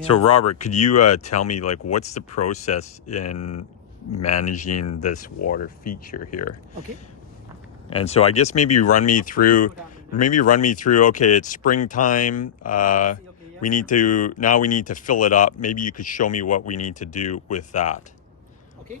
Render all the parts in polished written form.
So Robert, could you tell me like what's the process in managing this water feature here? Okay. And so I guess maybe run me through. Okay, it's springtime. We need to fill it up. Maybe you could show me what we need to do with that. Okay.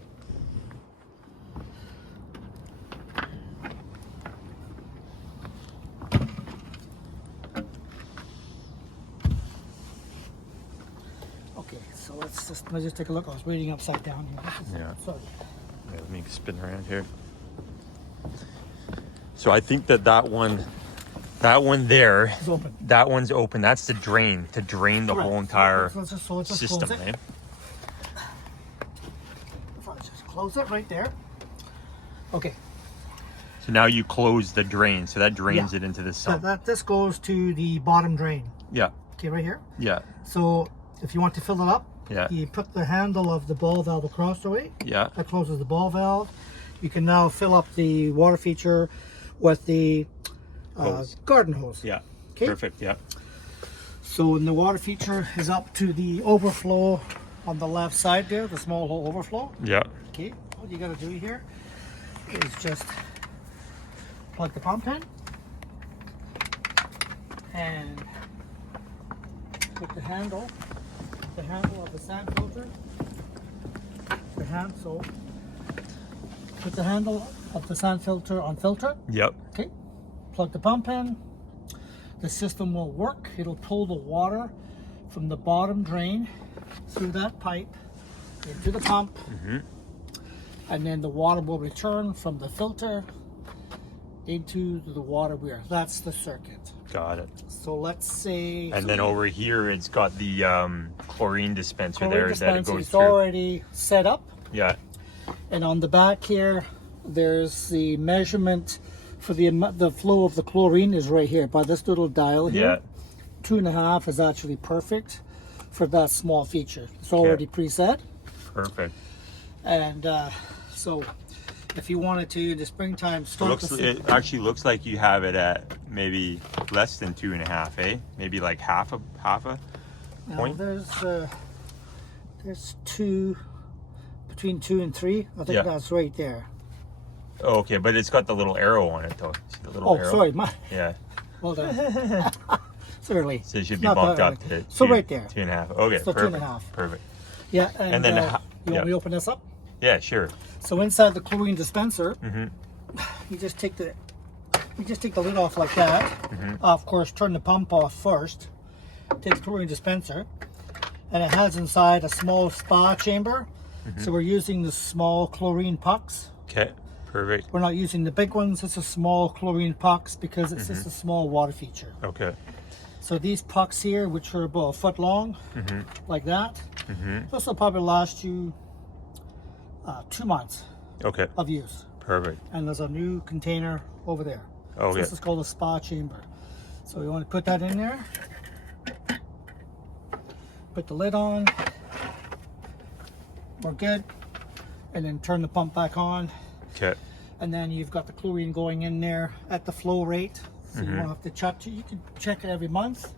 Okay, so let's just take a look. I was reading upside down here. Yeah. Sorry. Yeah, let me spin around here. So I think that one there, It's open. that one's open. That's the drain to drain the Correct. whole entire So let's just system, close it. eh? So let's just close it right there. Okay. So now you close the drain, so that drains Yeah. it into the So sump. this goes to the bottom drain. Yeah, Okay, right here. yeah, So if you want to fill it up, yeah, you put the handle of the ball valve across the way. yeah. That closes the ball valve. You can now fill up the water feature with the Hose. garden hose. Yeah. Okay. Perfect. Yeah. So when the water feature is up to the overflow on the left side there, the small hole overflow. Yeah. Okay. All you got to do here is just plug the pump in and put the handle of the sand filter. Put the handle of the sand filter on filter. Yep. Okay. Plug the pump in. The system will work. It'll pull the water from the bottom drain through that pipe into the pump. Mm-hmm. And then the water will return from the filter into the water weir. That's the circuit. Got it. So let's say. And then over here, it's got the chlorine dispenser chlorine there that it dispenser goes is through. already set up. Yeah. And on the back here, there's the measurement for the flow of the chlorine is right here by this little dial here. Yeah. 2.5 is actually perfect for that small feature. It's already preset. Perfect. And so if you wanted to in the springtime start It actually looks like you have it at maybe less than 2.5, eh? Maybe like half a now, point. there's two between 2 and 3. I think Yeah. that's right there. Oh, okay, but it's got the little arrow on it though. See the little arrow? Sorry, Yeah. well done. It's early. So it should It's be not bumped that up early. to So two- right there. 2.5. Okay, So perfect. 2.5. Perfect. Yeah, And then you yeah. want me to open this up? Yeah, sure. So inside the chlorine dispenser, Mm-hmm. you just take the lid off like that. Mm-hmm. Of course, turn the pump off first. Take the chlorine dispenser, and it has inside a small spa chamber. Mm-hmm. So we're using the small chlorine pucks. Okay, perfect. We're not using the big ones. It's a small chlorine pucks because it's just a small water feature. Okay. So these pucks here, which are about a foot long, like that, this will probably last you 2 months Okay, of use. perfect. And there's a new container over there. So Okay. this is called a spa chamber. So you want to put that in there. Put the lid on. We're good. And then turn the pump back on. Okay. And then you've got the chlorine going in there at the flow rate. So you won't have to check. You can check it every month.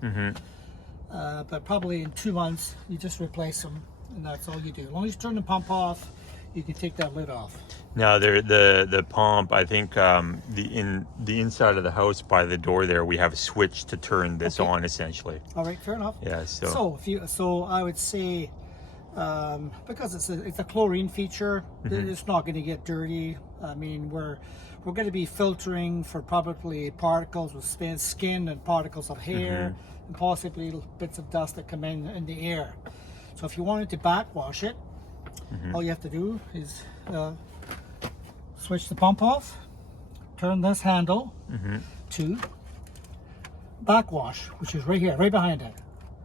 But probably in 2 months, you just replace them. And that's all you do. As long as you turn the pump off, you can take that lid off. Now the pump, I think the inside of the house by the door there, we have a switch to turn this on essentially. All right, fair enough. Yeah. So. So I would say because it's a chlorine feature, it's not going to get dirty. I mean, we're going to be filtering for probably particles with skin and particles of hair and possibly bits of dust that come in the air. So if you wanted to backwash it, all you have to do is switch the pump off, turn this handle to backwash, which is right here, right behind it.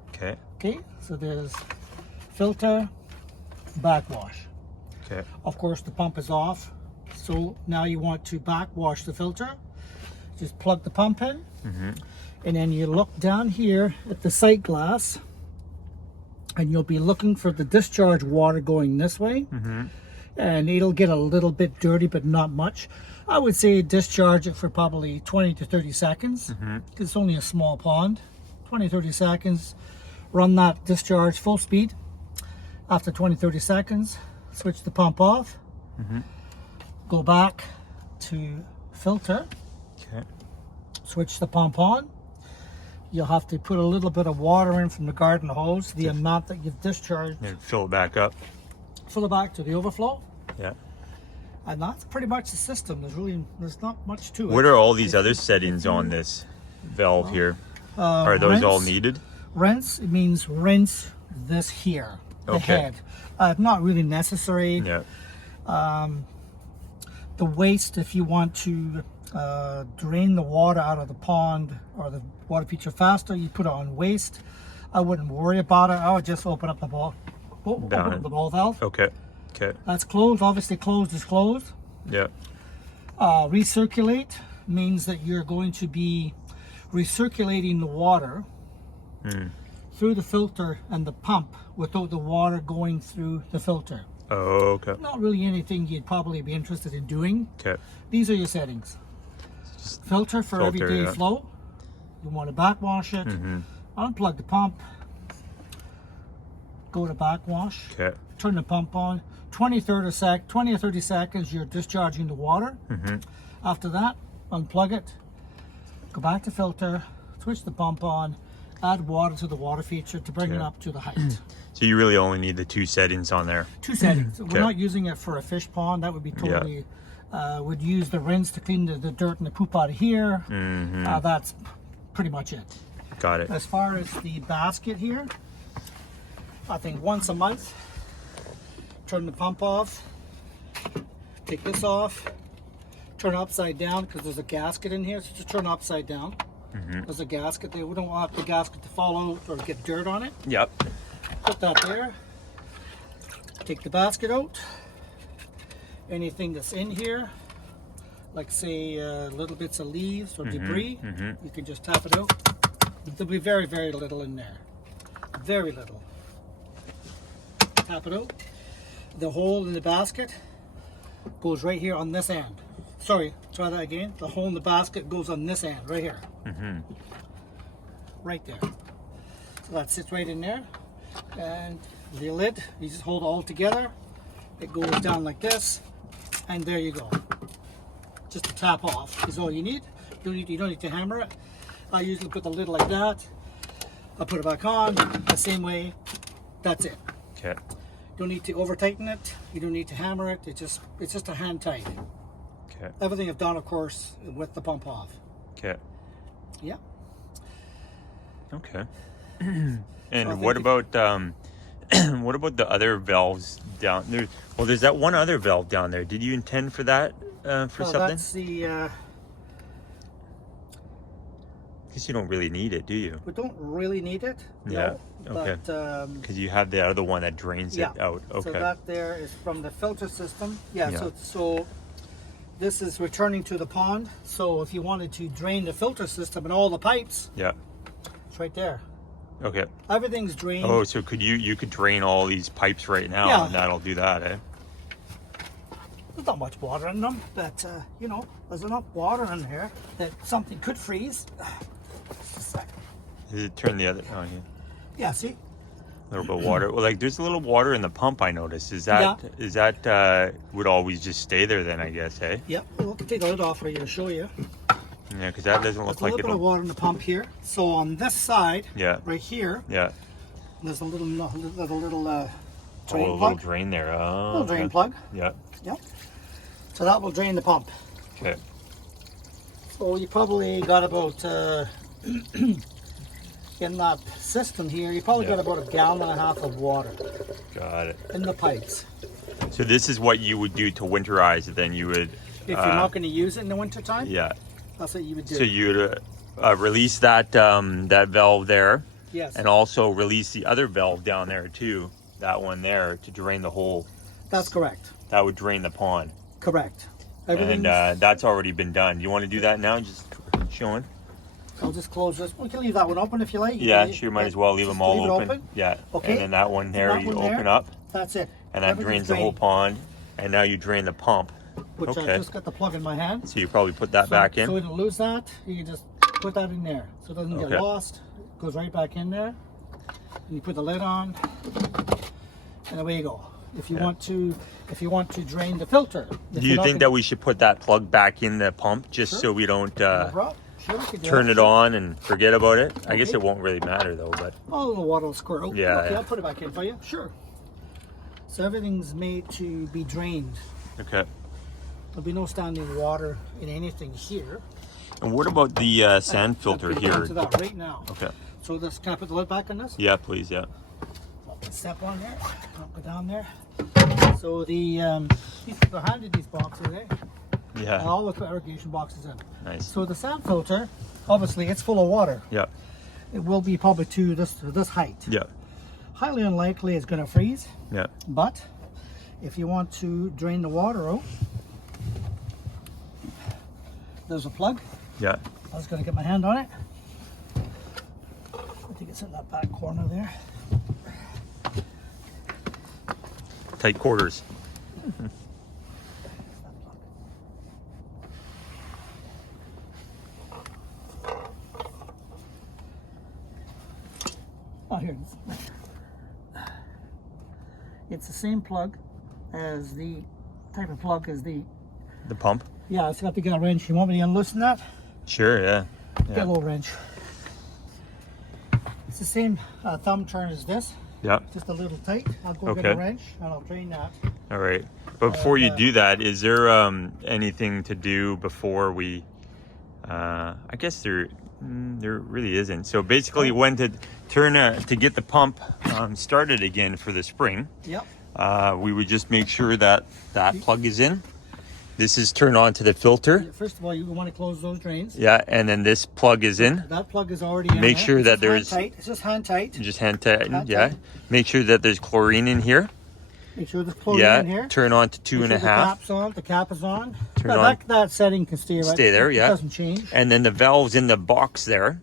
Okay. Okay, so there's filter, backwash. Okay. Of course, the pump is off. So now you want to backwash the filter. Just plug the pump in, and then you look down here at the sight glass, and you'll be looking for the discharge water going this way. And it'll get a little bit dirty, but not much. I would say discharge it for probably 20 to 30 seconds. It's only a small pond. 20, 30 seconds. Run that discharge full speed. After 20-30 seconds, switch the pump off. Go back to filter. Okay. Switch the pump on. You'll have to put a little bit of water in from the garden hose, the amount that you've discharged. And fill it back up. Fill it back to the overflow. Yeah. And that's pretty much the system. There's not much to it. What are all these other settings on this valve here? Are those all rinse. needed? Rinse, it means rinse this here, the Okay. head. Not really necessary. Yeah. The waste, if you want to drain the water out of the pond or the water feature faster, you put it on waste. I wouldn't worry about it. I would just open up the ball, open up the ball valve. Okay. Okay. That's closed. Obviously, closed is closed. Yeah. Recirculate means that you're going to be recirculating the water through the filter and the pump without the water going through the filter. Oh, okay. Not really anything you'd probably be interested in doing. Okay. These are your settings. Filter for Filter, everyday yeah. flow. You want to backwash it. Unplug the pump. Go to backwash. Okay. Turn the pump on. 20 or 30 seconds, you're discharging the water. After that, unplug it. Go back to filter. Switch the pump on. Add water to the water feature to bring it Okay. up to the height. So you really only need the 2 settings on there. 2 settings. Okay. We're not using it for a fish pond. That would be totally. Would use the rinse to clean the dirt and the poop out of here. That's pretty much it. Got it. As far as the basket here, I think once a month, turn the pump off, take this off, turn it upside down because there's a gasket in here, so just turn it upside down. There's a gasket there. We don't want the gasket to fall out or get dirt on it. Yep. Put that there. Take the basket out. Anything that's in here, like say little bits of leaves or debris, you can just tap it out. There'll be very, very little in there. Very little. Tap it out. The hole in the basket goes right here on this end. Sorry, try that again. The hole in the basket goes on this end, right here. Right there. So that sits right in there. And the lid, you just hold it all together. It goes down like this. And there you go. Just to tap off is all you need. You don't need to hammer it. I usually put the lid like that. I put it back on the same way. That's it. Okay. Don't need to over tighten it. You don't need to hammer it. It's just a hand tight. Okay. Everything I've done, of course, with the pump off. Okay. Yeah. Okay. I And think what if- about what about the other valves down there? Well, there's that one other valve down there. Did you intend for that for Well, something? that's the. Because you don't really need it, do you? We don't really need it. Yeah, No, okay. But Because you have the other one that drains yeah. it out. So Okay. that there is from the filter system. Yeah. Yeah. So this is returning to the pond. So if you wanted to drain the filter system and all the pipes, Yeah. it's right there. Okay. Everything's drained. Oh, so could you could drain all these pipes right now, Yeah. and that'll do that, eh? There's not much water in them, but you know, there's enough water in here that something could freeze. Just a sec. Does it turn the other? Oh, yeah. Yeah. See. A little bit of water. Well, like there's a little water in the pump. I noticed. Is that would always just stay there then? I guess, eh? Yep. We'll take the lid off for you to show you. Yeah, because that doesn't There's look a like little bit of it'll. water in the pump here. So on this side, Yeah. right here, Yeah. there's a little Oh, a drain little plug. drain there. Oh. Little drain okay. plug. Yeah. Yeah. So that will drain the pump. Okay. So you probably got about in that system here, you probably Yeah. got about 1.5 gallons of water Got it. in the pipes. So this is what you would do to winterize it. Then you would. If you're not going to use it in the wintertime, Yeah. that's what you would do. So you'd release that that valve there, yes, and also release the other valve down there too. That one there to drain the whole. that's correct. That would drain the pond. Correct. And Everything's- that's already been done. You want to do that now? Just showing. I'll just close this. We can leave that one open if you like. Yeah, You sure. can Might as well leave just them all leave it open. Yeah. Okay. And then that one there That you one there. open up, That's it. and that drains the whole pond. And now you drain the pump. Which I Okay. just got the plug in my hand. So you probably put that back in. So we don't lose that. You can just put that in there, so it doesn't Okay. get lost. It goes right back in there. and you put the lid on, and away you go. If you want to drain the filter. Do you think that we should put that plug back in the pump just so we don't turn it on and forget about it? I guess it won't really matter though, but oh, the water will squirt out. Yeah, Okay, yeah. I'll put it back in for you. Sure. So everything's made to be drained. okay. There'll be no standing water in anything here. And what about the sand filter I'll put it here? down to that right now. Okay. So this, can I put the lid back on this? Yeah, please. Yeah. Step on there. I'll go down there. So they're handed these boxes, eh? Yeah. All the irrigation boxes in. Nice. So the sand filter, obviously, it's full of water. Yeah. It will be probably to this height. Yeah. Highly unlikely it's going to freeze. Yeah. But if you want to drain the water out, there's a plug. Yeah. I was going to get my hand on it. I think it's in that back corner there. Tight quarters. Oh, here it is. It's the same plug as the type of plug as the. The pump. Yeah, it's got to get a wrench. You want me to unloosen that? Sure. Yeah. Get a little wrench. It's the same thumb turn as this, Yeah. just a little tight. I'll go get Okay. a wrench and I'll drain that. All right. But before you do that, is there anything to do before we? I guess there really isn't. So basically, when to to get the pump started again for the spring, Yep. we would just make sure that that plug is in. This is turned on to the filter. First of all, you want to close those drains. Yeah, and then this plug is in. That plug is already in. Make there. sure It's that just hand there's- tight. It's just hand tight. Just hand tighten. Hand Yeah. tight. Make sure that there's chlorine in here. Make sure there's chlorine Yeah. in here. Turn on to 2.5. Make sure the cap's on. The cap is on. Turn But on. that setting can stay right. Stay there, yeah. It doesn't change. And then the valves in the box there,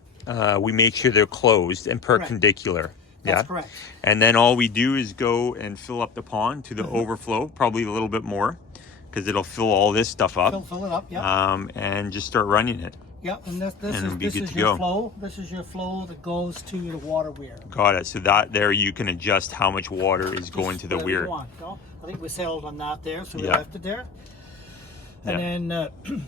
we make sure they're closed and perpendicular. That's Yeah. correct. And then all we do is go and fill up the pond to the Mm-hmm. overflow, probably a little bit more, because it'll fill all this stuff up. Fill it up. Yeah. And just start running it. Yeah, and this and it'll be is good to your go. flow. This is your flow that goes to the water weir. Got it. So that there you can adjust how much water is going to the Whatever you weir. want, you know? I think we settled on that there, so we Yeah. left it there. And Yeah. then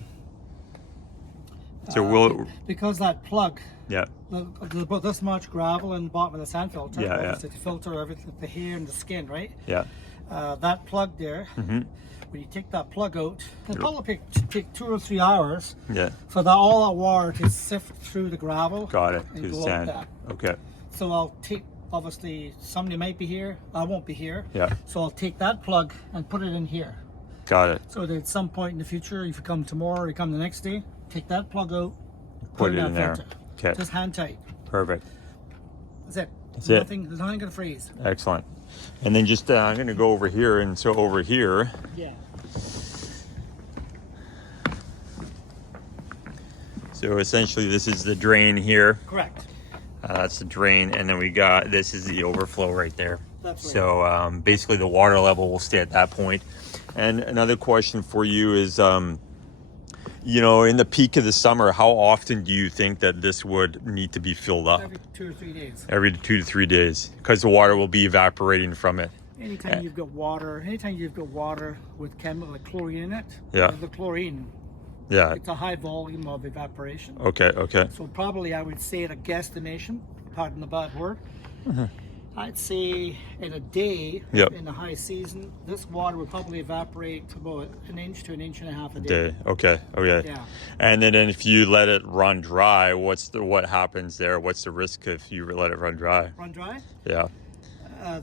So we'll, because that plug, yeah, there's about this much gravel in the bottom of the sand filter. Yeah, obviously to filter everything, the hair and the skin, right? yeah, That plug there, Mhm. when you take that plug out, it'll probably take 2 or 3 hours yeah. for all that water to sift through the gravel. Got it. and To the go out sand. that. Okay. So I'll take, obviously somebody might be here, I won't be here. Yeah. So I'll take that plug and put it in here. Got it. So that at some point in the future, if you come tomorrow or you come the next day, take that plug out, Put it that in there. filter. Okay. Just hand tight. Perfect. That's it. That's There's it. There's nothing gonna freeze. Excellent. And then just I'm going to go over here, and so over here, Yeah. so essentially this is the drain here. Correct. That's the drain, and then we got this is the overflow right there. That's right. So basically the water level will stay at that point. And another question for you is, in the peak of the summer, how often do you think that this would need to be filled up? Every 2 or 3 days. Every 2 to 3 days, because the water will be evaporating from it. Anytime you've got water with chemical like chlorine in it, Yeah. the chlorine, Yeah. it's a high volume of evaporation. Okay. So probably I would say at a guesstimation, pardon the bad word, Mm-hmm. I'd say in a day, Yep. in the high season, this water would probably evaporate about 1 inch to 1.5 inches a day. Day. Okay. Yeah. And then if you let it run dry, what happens there? What's the risk if you let it run dry? Run dry, Yeah.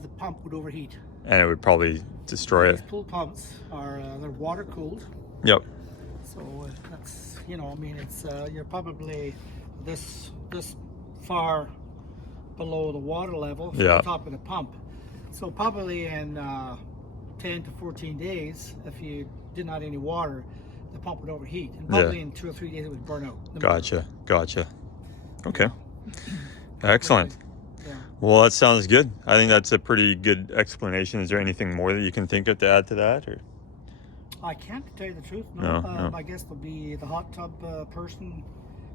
the pump would overheat. And it would probably destroy it. These pool pumps are they're water cooled, Yep. so that's it's you're probably this far below the water level from Yeah. the top of the pump. So probably in 10 to 14 days, if you didn't have any water, the pump would overheat, and probably Yeah. in 2 or 3 days it would burn out. Gotcha. Okay. Excellent. Yeah. Well, that sounds good. I think that's a pretty good explanation. Is there anything more that you can think of to add to that? Or I can't tell you the truth. No, No, no. I guess there'll be the hot tub person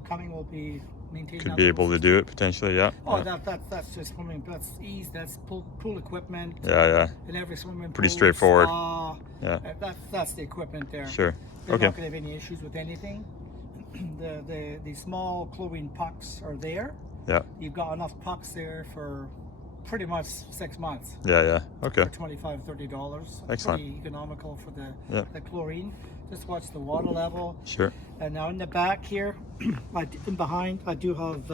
coming will be maintain could that be little able to do it potentially. Yeah. Oh, Yeah. that's just swimming. That's ease. That's pool equipment. Yeah. In every swimming Pretty pool, straightforward. Spa, Yeah. that's the equipment there. Sure. They're Okay. not going to have any issues with anything. The small chlorine pucks are there. Yeah. You've got enough pucks there for pretty much 6 months. Yeah. Okay. For $25-$30. Excellent. Pretty economical for Yeah. the chlorine. Just watch the water level. Sure. And now in the back here, in behind, I do have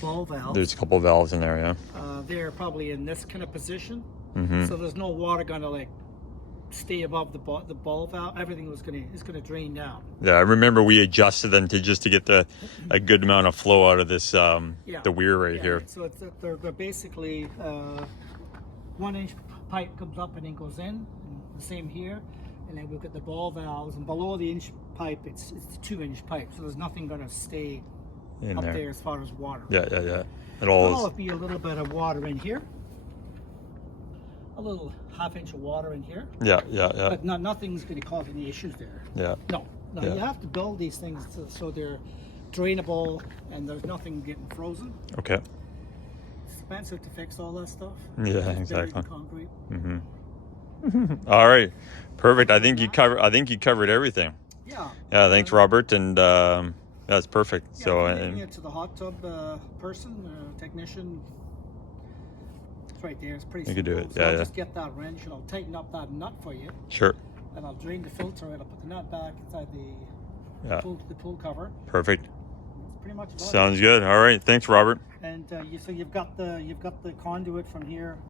ball valves. There's a couple valves in there. Yeah. They're probably in this kind of position, Mm-hmm. so there's no water gonna like stay above the ball valve. Everything is gonna drain down. Yeah. I remember we adjusted them to just to get a good amount of flow out of this the weir right Yeah, here. So they're basically 1 inch pipe comes up and then goes in. And the same here, and then we've got the ball valves, and below the inch pipe, it's a 2-inch pipe. So there's nothing gonna stay In up there. there as far as water. Yeah. It all There'll is. be a little bit of water in here. A little 1/2 inch of water in here. Yeah. But nothing's going to cause any issues there. Yeah. No, Yeah. you have to build these things so they're drainable and there's nothing getting frozen. Okay. It's expensive to fix all that stuff. Yeah, Just buried in exactly. concrete. Mm-hmm. All right. Perfect. I think you covered everything. Yeah. Yeah. Thanks, Robert. And that's perfect. Yeah, So if you're taking and it to the hot tub person, technician. It's right there. It's pretty You could do simple. it. So Yeah, I'll yeah. just get that wrench and I'll tighten up that nut for you, sure. and I'll drain the filter and I'll put the nut back inside the Yeah. pool cover. Perfect. That's pretty much about it. Sounds good. All right. Thanks, Robert. And you've got the conduit from here